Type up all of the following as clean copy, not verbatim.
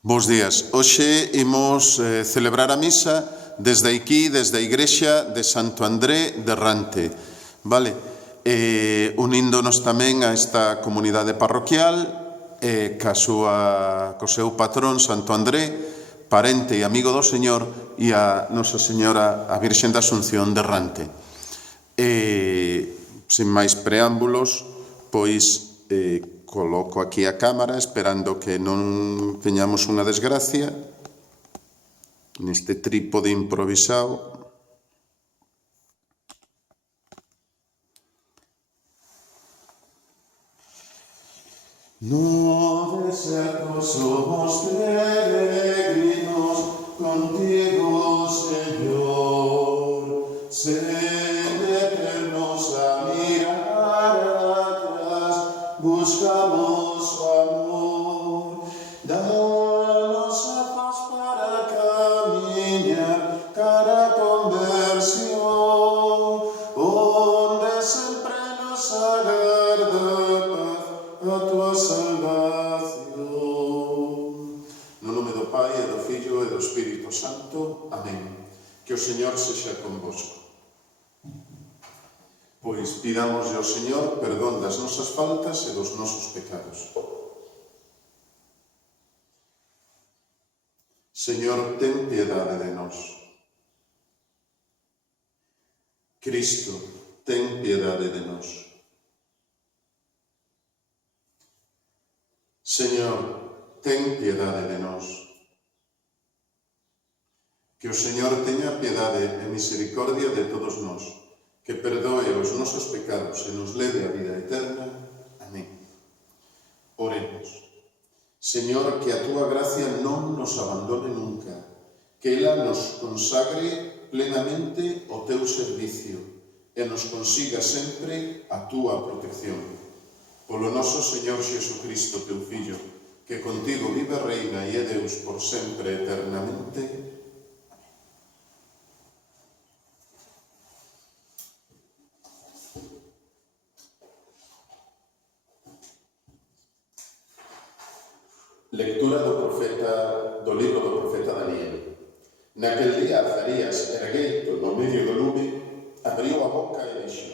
Bos días. Hoxe imos celebrar a misa desde aquí, desde a Igrexa de Santo André de Rante. Vale? Uníndonos tamén a esta comunidade parroquial, co seu patrón Santo André, parente e amigo do Señor, e a Nosa Señora, a Virxen da Asunción de Rante. Sin máis preámbulos, pois coloco aquí a cámara esperando que non teñamos unha desgracia neste trípode improvisado. No deserto somos peregrinos contigo, Señor, sin detenernos a mirar atrás, buscamos su amor. Danos a paz para caminar cara a conversión, onde sempre nos agarda a tua salvación. No nome do Pai, e do Filho, e do Espírito Santo. Amén. Que o Señor sexa convosco. Pois pidamos ao Señor perdón das nosas faltas e dos nosos pecados. Señor, ten piedade de nós. Cristo, ten piedade de nós. Señor, ten piedade de nós. Que o Señor teña piedade e misericordia de todos nós, que perdoe os nosos pecados e nos leve á vida eterna. Amén. Oremos. Señor, que a túa gracia non nos abandone nunca, que ela nos consagre plenamente o teu servicio e nos consiga sempre a túa protección. Polo noso Señor Xesucristo, teu Fillo, que contigo vive, reina e é Deus por sempre eternamente. Lectura do libro do profeta Daniel. Naquel día Azarías, ergueito no medio do lume, abriu a boca e dixo: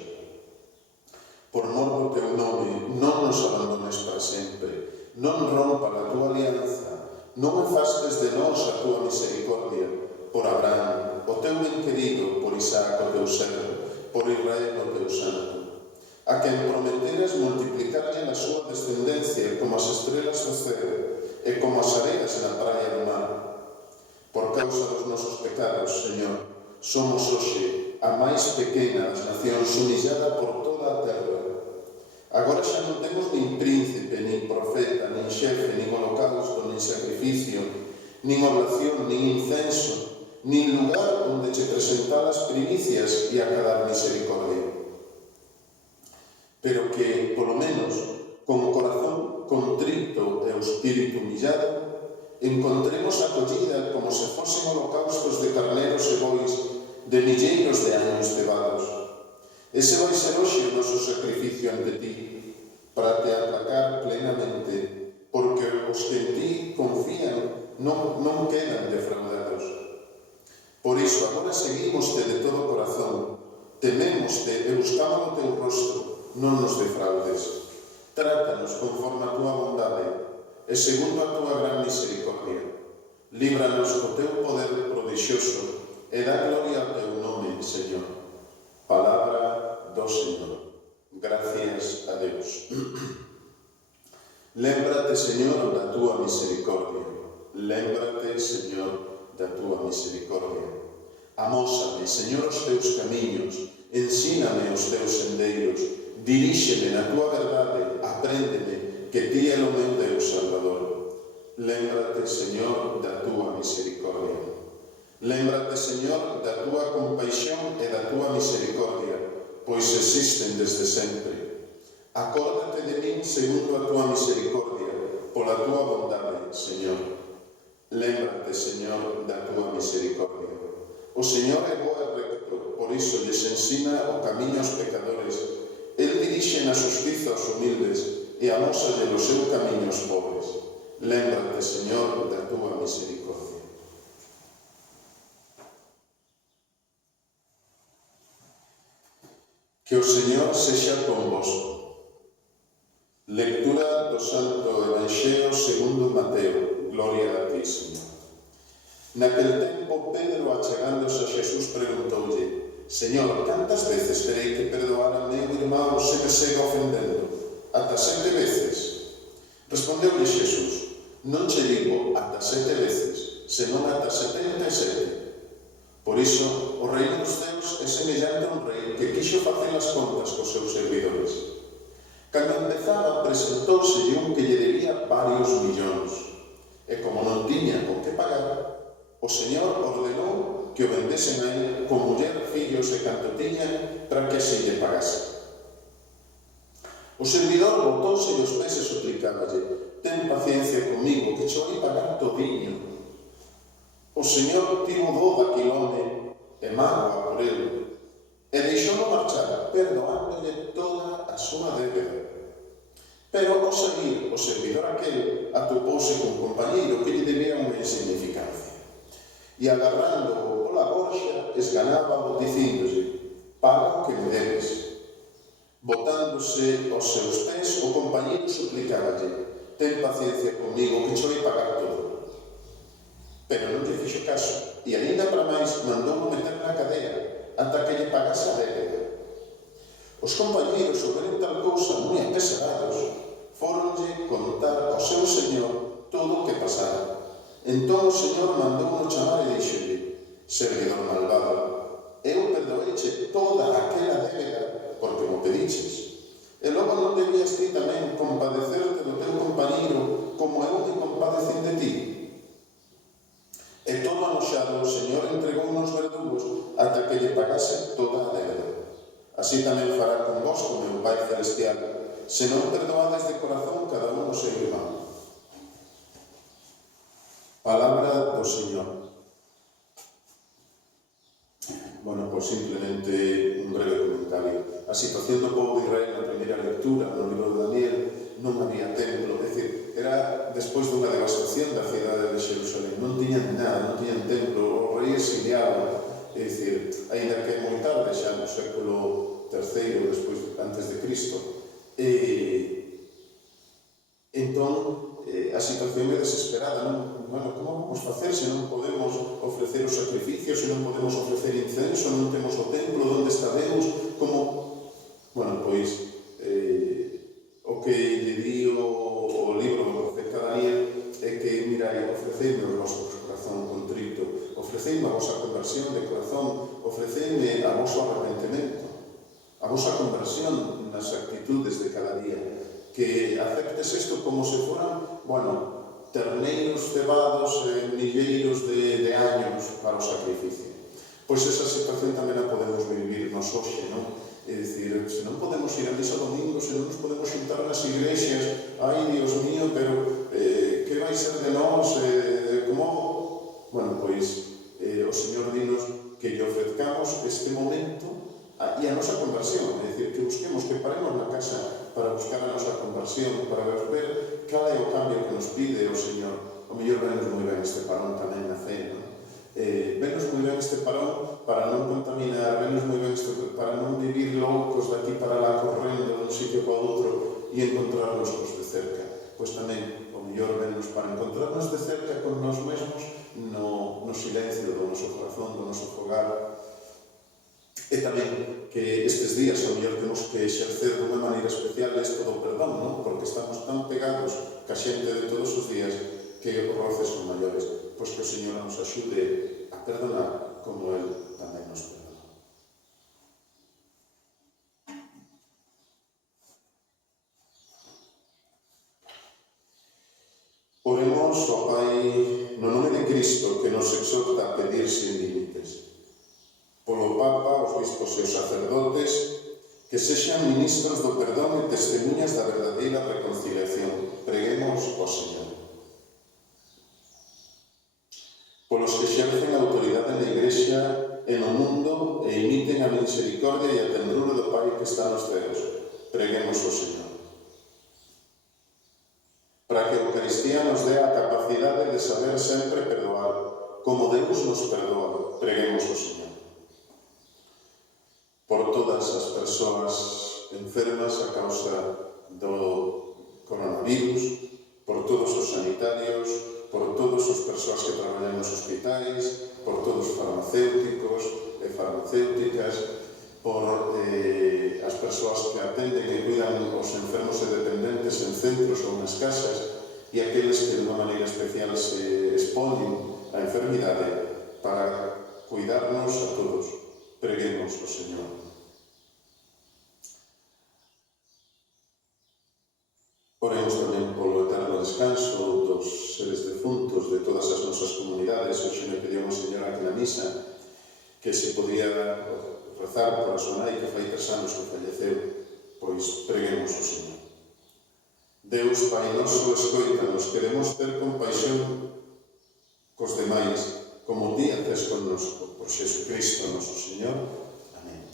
por mor do teu nome, non nos abandones para sempre, non rompa a tua alianza, non afastes de nós a tua misericordia, por Abraham, o teu benquerido, por Isaac, o teu servo, por Israel, o teu santo, a quen prometeras multiplicarlle na súa descendencia como as estrelas do ceo e como as areas na praia do mar. Por causa dos nosos pecados, Señor, somos hoxe a máis pequena das nacións, humillada por toda a terra. Agora xa non temos nin príncipe, nin profeta, nin xefe, nin holocausto, nin sacrificio, nin oración, nin incenso, nin lugar onde che presentar as primicias e acadar misericordia. Pero que, polo menos, con o corazón contrito e o espírito humillado, encontremos acollida como se fosen holocaustos de carneros e bois de milleiros de anos cebados. Ese vai ser hoxe o noso sacrificio ante ti, para te aplacar plenamente, porque os que en ti confían non quedan defraudados. Por iso, agora seguímoste de todo corazón, temémoste e buscamos o teu rostro, non nos defraudes. Trátanos conforme a tua bondade e segundo a tua gran misericordia. Líbranos co teu poder prodixioso e dá gloria ao teu nome, Señor. Palabra do Señor. Gracias a Deus. Lémbrate, Señor, da túa misericordia. Lémbrate, Señor, da túa misericordia. Amósame, Señor, os teus camiños, ensíname os teus sendeiros, diríxeme na túa verdade, apréndeme que ti é o meu Deus Salvador. Lémbrate, Señor, da túa misericordia. Lémbrate, Señor, da túa compaixón e da túa misericordia, pois existen desde sempre. Acórdate de min segundo a túa misericordia, pola túa bondade, Señor. Lémbrate, Señor, da túa misericordia. O Señor é bo e recto, por iso lles ensina o camiño aos pecadores. El dirixe na xustiza aos humildes e amósalle o seu camiño aos pobres. Lémbrate, Señor, da túa misericordia. Que o Señor sexa convosco. Lectura do Santo Evanxeo segundo Mateo. Gloria a ti, Señor. Naquel tempo, Pedro, achegándose a Xesús, preguntoulle: Señor, cantas veces terei que perdoar a meu irmão se me segue ofendendo? Ata 7 veces? Respondeulle Xesús: Non che digo ata 7 veces, senón ata 77. Por iso, o reino dos céus é semellante a un rei que quixo facer as contas cos seus servidores. Cando empezaba, presentóuselle un que lle debía varios millóns. E como non tiña con que pagar, o Señor ordenou que o vendesen a él con muller, fillos e canto tiña para que así lle pagase. O servidor botouse os pés e suplicáballe: Ten paciencia comigo, que cho vai pagar todiño. O Señor tivo do daquil home e mágoa por ele, e deixouno marchar, perdoándolle toda a súa débeda. Pero ao sair, o servidor aquel atopouse con un compañeiro que lle debía unha insignificancia. E agarrando-o pola gorxa, esganábao dicíndolle: Paga o que me debes. Botándose aos seus pés, o compañeiro suplicáballe: Ten paciencia comigo, que cho vai pagar todo. Pero non lle fixo caso, e aínda para máis mandou meter na cadea ata que lle pagase a débeda. Os compañeiros, ao veren tal cousa moi apesarados, fóronlle contar ao seu señor todo o que pasara. Entón o señor mandou-no chamar e dixolle: Servidor malvado, eu perdoeiche toda aquela débeda porque mo pediches. E logo non debías ti tamén compadecerte do teu compañeiro como eu me compadecín de ti? E todo anoxado, o Señor entregou nos verdugos ata que lle pagase toda a débeda. Así tamén fará convosco meu Pai Celestial, se non perdoades de corazón cada un o seu irmán. Palabra do Señor. Bueno, pois simplemente un breve comentario. A situación do povo de Israel na primeira lectura, no libro de Daniel, non había templo, é dicir, era despois dunha devastación da cidade de Xerusalén, non tiñan nada, non tiñan templo, o rei exiliado, é dicir, aínda que moi tarde, xa no século III, despois, antes de Cristo, entón, a situación é desesperada, non? Bueno, como vamos facer se non podemos ofrecer os sacrificios, se non podemos ofrecer incenso, non temos o templo, onde está Deus, como... Bueno, pois, o que lle di o libro do profeta Daniel é que, mirai, ofreceime os vosos corazón contrito, ofreceime a vosa conversión de corazón, ofreceime a voso arrepentimento, a vosa conversión nas actitudes de cada día, que aceptes isto como se foran, bueno, terneiros cebados en milleiros de años para o sacrificio. Pois esa situación tamén a podemos vivir nos hoxe, non? É dicir, se non podemos ir a misa domingo, se non nos podemos xuntar nas iglesias, ai, Dios mío, pero que vai ser de nós? Como? Bueno, pois, o Señor dinos que lle ofrezcamos este momento e a nosa conversión, é dicir, que busquemos, que paremos na casa para buscar a nosa conversión, para ver cal é o cambio que nos pide o Señor. O mellor venos moi ben este parón tamén na fe, non? Venos moi ben este parón para non contaminar, venos moi ben para non vivir loucos daqui para lá correndo dun sitio para outro e encontrarnos de cerca. Pois tamén, o mellor venos para encontrarnos de cerca con nós mesmos no silencio do noso corazón, do noso fogar. E tamén que estes días o mellor temos que exercer de unha maneira especial isto do perdón, non? Porque estamos tan pegados ca xente de todos os días que os roces son maiores. Pois que o Señor nos axude a perdonar como Él tamén nos perdona. Oremos ao Pai no nome de Cristo, que nos exhorta a pedir sin límites. Polo Papa, os bispos e os sacerdotes, que sexan ministros do perdón e testemunhas da verdadeira reconciliación. Preguemos ao Señor. Polos que exercen a autoridade na Igrexa e no mundo e imiten a misericordia e a ternura do Pai que está nos céus. Preguemos ao Señor. Para que a Eucaristía nos dé a capacidade capacidade de saber sempre perdoar, como Deus nos perdoa, preguemos ao Señor. Por todas as persoas enfermas a causa do coronavirus, por todos os sanitarios, por todas as persoas que traballan nos hospitais, por todos os farmacéuticos e farmacéuticas, por as persoas que atenden e cuidan os enfermos e dependentes en centros ou nas casas e aqueles que de unha maneira especial se exponen á enfermidade para cuidarnos a todos. Preguemos ao Señor. Oremos tamén polo eterno descanso dos seres defuntos de todas as nosas comunidades. Hoxe me pediu o Señor aquí na misa que se podía rezar por a súa nai que fai 3 anos que falleceu, pois preguemos ao Señor. Deus, Pai noso, escoítanos, queremos ter compaixón cos demais, como ti haces connosco, por Xesucristo noso Señor. Amén.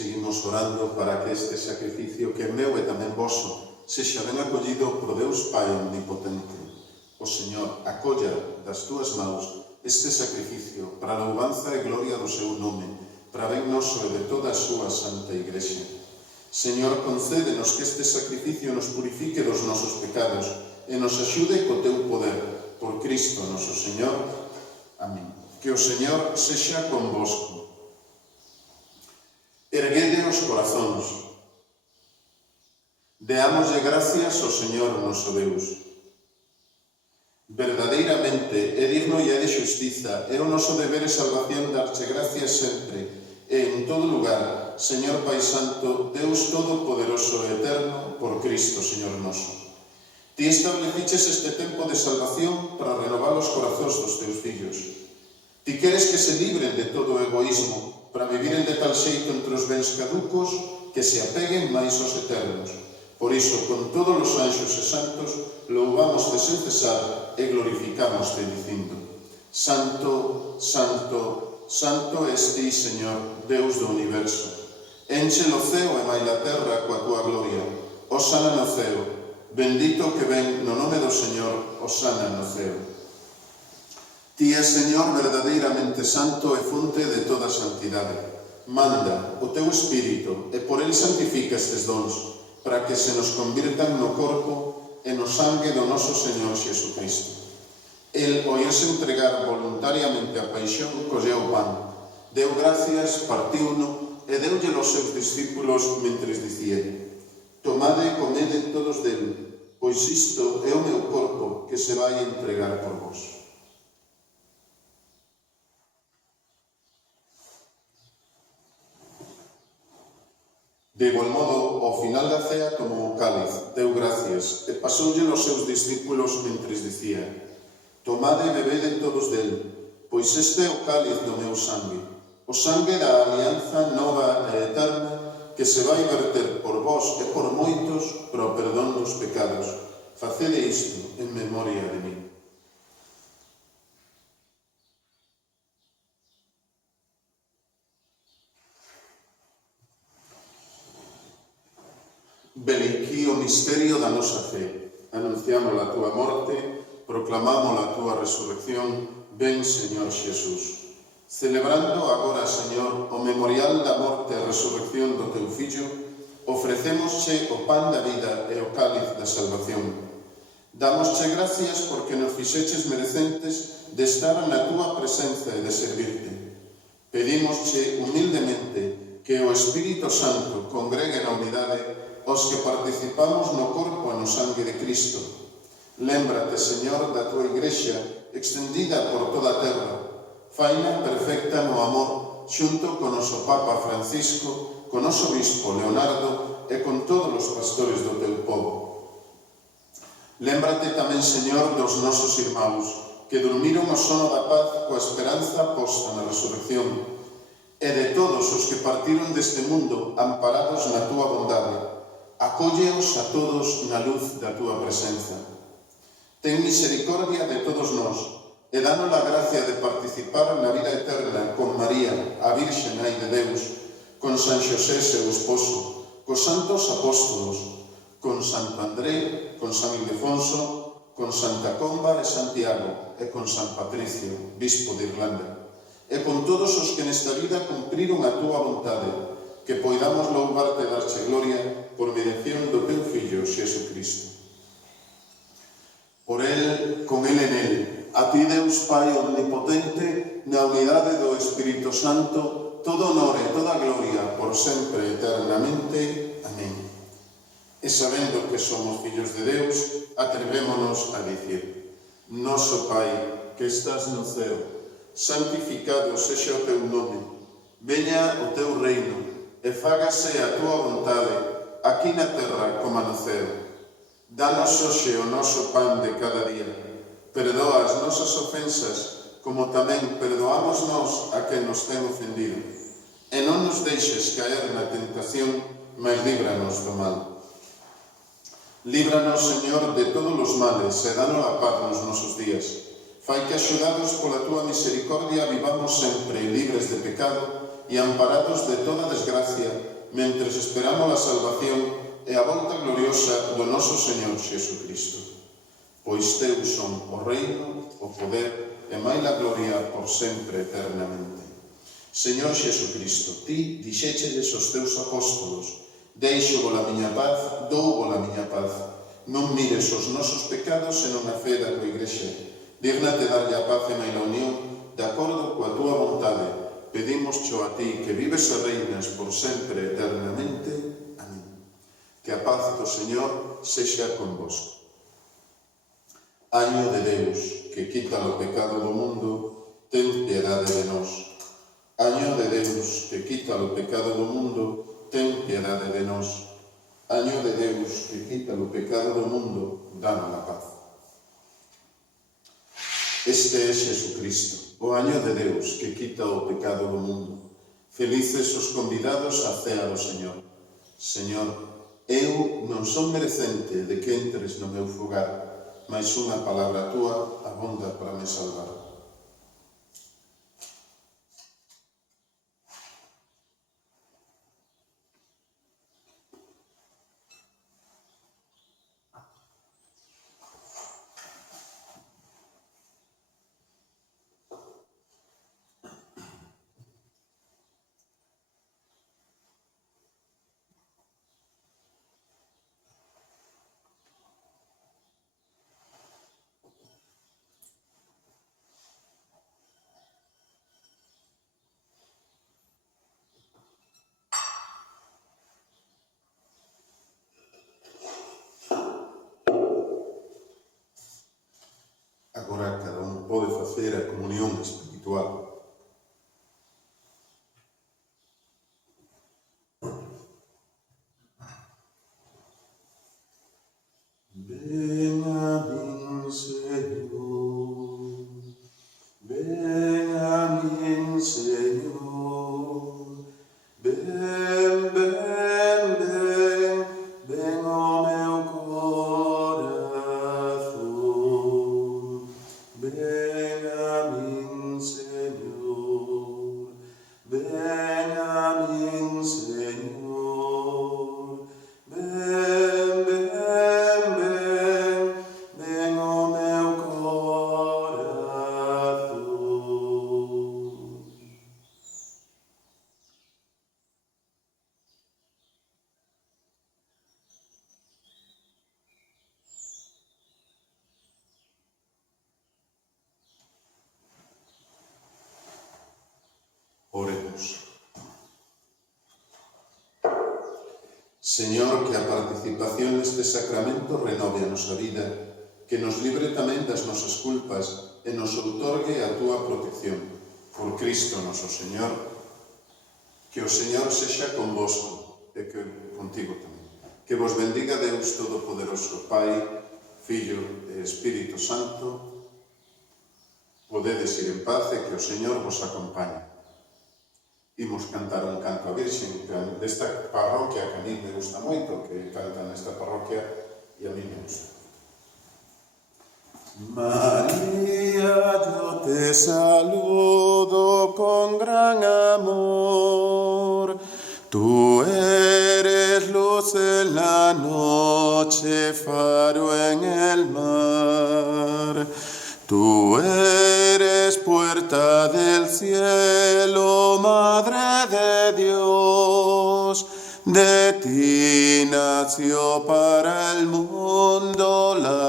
Seguimos orando para que este sacrificio que é meu e tamén voso sexa ben acollido por Deus Pai omnipotente. O Señor acolla das túas maus este sacrificio para a louvanza e gloria do seu nome, para ben noso e de toda a súa santa Igrexa. Señor, concédenos que este sacrificio nos purifique dos nosos pecados e nos axude co teu poder. Por Cristo noso Señor. Amén. Que o Señor sexa convosco. Erguede os corazóns. Deámoslle gracias ao Señor noso Deus. Verdadeiramente é digno e é de xustiza, é o noso deber e salvación darche gracias sempre e en todo lugar, Señor Pai Santo, Deus Todopoderoso e Eterno, por Cristo, Señor noso. Ti estableciches este tempo de salvación para renovar os corazóns dos teus fillos. Ti queres que se libren de todo o egoísmo, para viviren de tal xeito entre os bens caducos que se apeguen máis aos eternos. Por iso, con todos os anxos e santos, louvamos-te sen cesar e glorificamos-te dicindo: Santo, Santo, Santo es ti, Señor, Deus do universo. Enche o ceo e mai a terra coa tua gloria. Hosana no ceo, bendito que ven no nome do Señor, hosana no ceo. Ti és, Señor, verdadeiramente santo e fonte de toda santidade. Manda o teu Espírito e por el santifica estes dons, para que se nos convirtan no corpo e no sangue do noso Señor Xesucristo. El, ao irse entregar voluntariamente a paixón, colleu o pan, deu gracias, partiuno e deulle aos seus discípulos mentres dicía: Tomade e comede todos del, pois isto é o meu corpo que se vai entregar por vos. De igual modo, ao final da cea tomou o cáliz, deu gracias e pasoulle aos seus discípulos mentres dicía: Tomade e bebede todos del, pois este é o cáliz do meu sangue, o sangue da alianza nova e eterna que se vai verter por vós e por moitos para o perdón dos pecados. Facede isto en memoria de mí. Veliquí o misterio da nosa fe. Anunciamos a túa morte, proclamamos a túa resurrección. Ven, Señor Xesús. Celebrando agora, Señor, o memorial da morte e resurrección do teu Fillo, ofrecémosche o pan da vida e o cáliz da salvación. Dámosche gracias porque nos fixeches merecentes de estar na túa presenza e de servirte. Pedímosche humildemente que o Espírito Santo congregue na unidade os que participamos no corpo e no sangue de Cristo. Lémbrate, Señor, da tua Igrexa, extendida por toda a terra. Faina perfecta no amor, xunto con noso Papa Francisco, con noso Bispo Leonardo e con todos os pastores do teu povo. Lémbrate tamén, Señor, dos nosos irmãos, que durmiron o sono da paz coa esperanza posta na resurrección, e de todos os que partiron deste mundo amparados na tua bondade. Acólleos a todos na luz da tua presenza. Ten misericordia de todos nós e danos a gracia de participar na vida eterna con María, a Virxe Nai de Deus, con San Xosé, seu esposo, cos santos apóstolos, con Santo André, con San Ildefonso, con Santa Comba e Santiago e con San Patricio, bispo de Irlanda, e con todos os que nesta vida cumpriron a tua vontade, que poidamos louvarte e darche gloria por mediación do teu Fillo, Xesucristo. Por el, con el en el, a ti, Deus Pai omnipotente, na unidade do Espírito Santo, todo honor e toda gloria por sempre eternamente. Amén. E sabendo que somos fillos de Deus, atrevémonos a dicir: Noso Pai, que estás no ceo, santificado sexa o teu nome, veña o teu reino, e fágase a tua vontade, aquí na terra como no ceo. Danos hoxe o noso pan de cada día. Perdoa as nosas ofensas, como tamén perdoamos nós a quen nos ten ofendido. E non nos deixes caer na tentación, mas líbranos do mal. Líbranos, Señor, de todos os males e danos a paz nos nosos días. Fai que, axudados pola tua misericordia, vivamos sempre libres de pecado e amparados de toda desgracia, mentres esperamos a salvación e a volta gloriosa do noso Señor Xesucristo. Pois teu son o reino, o poder e máis a gloria por sempre eternamente. Señor Xesucristo, ti dixéchelles aos teus apóstolos: Deixo-vos a miña paz, dou-vos a miña paz. Non mires os nosos pecados senón a fe da tua Igrexa. Dígnate darlle a paz e máis a unión, de acordo coa tua vontade. Pedímos-cho a ti, que vives e reinas por sempre eternamente. Amén. Que a paz do Señor sexa convosco. Año de Deus, que quita o pecado do mundo, ten piedade de nós. Año de Deus, que quita o pecado do mundo, ten piedade de nós. Año de Deus, que quita o pecado do mundo, danos a paz. Este é Xesucristo, o año de Deus, que quita o pecado do mundo. Felices os convidados á cea do Señor. Señor, eu non son merecente de que entres no meu fogar, mas unha palabra túa abonda para me salvar. Agora cada un pode facer a comunión espiritual. Ven a min, Señor. Ven a min, Señor. Ven, ven, ven, ven ao meu corazón. Ven a min, Señor. Señor, que a participación neste sacramento renove a nosa vida, que nos libre tamén das nosas culpas e nos outorgue a túa protección. Por Cristo noso Señor, que o Señor sexa convosco e que contigo tamén. Que vos bendiga Deus Todopoderoso, Pai, Fillo e Espírito Santo. Podedes ir en paz e que o Señor vos acompañe. Imos cantar un canto a Virxen desta parroquia que a mí me gusta moito, que canta nesta parroquia e a mí me gusta. María, yo te saludo con gran amor. Tú eres luz en la noche, faro en el mar. Tú eres puerta del cielo, Madre de Dios. De ti nació para el mundo la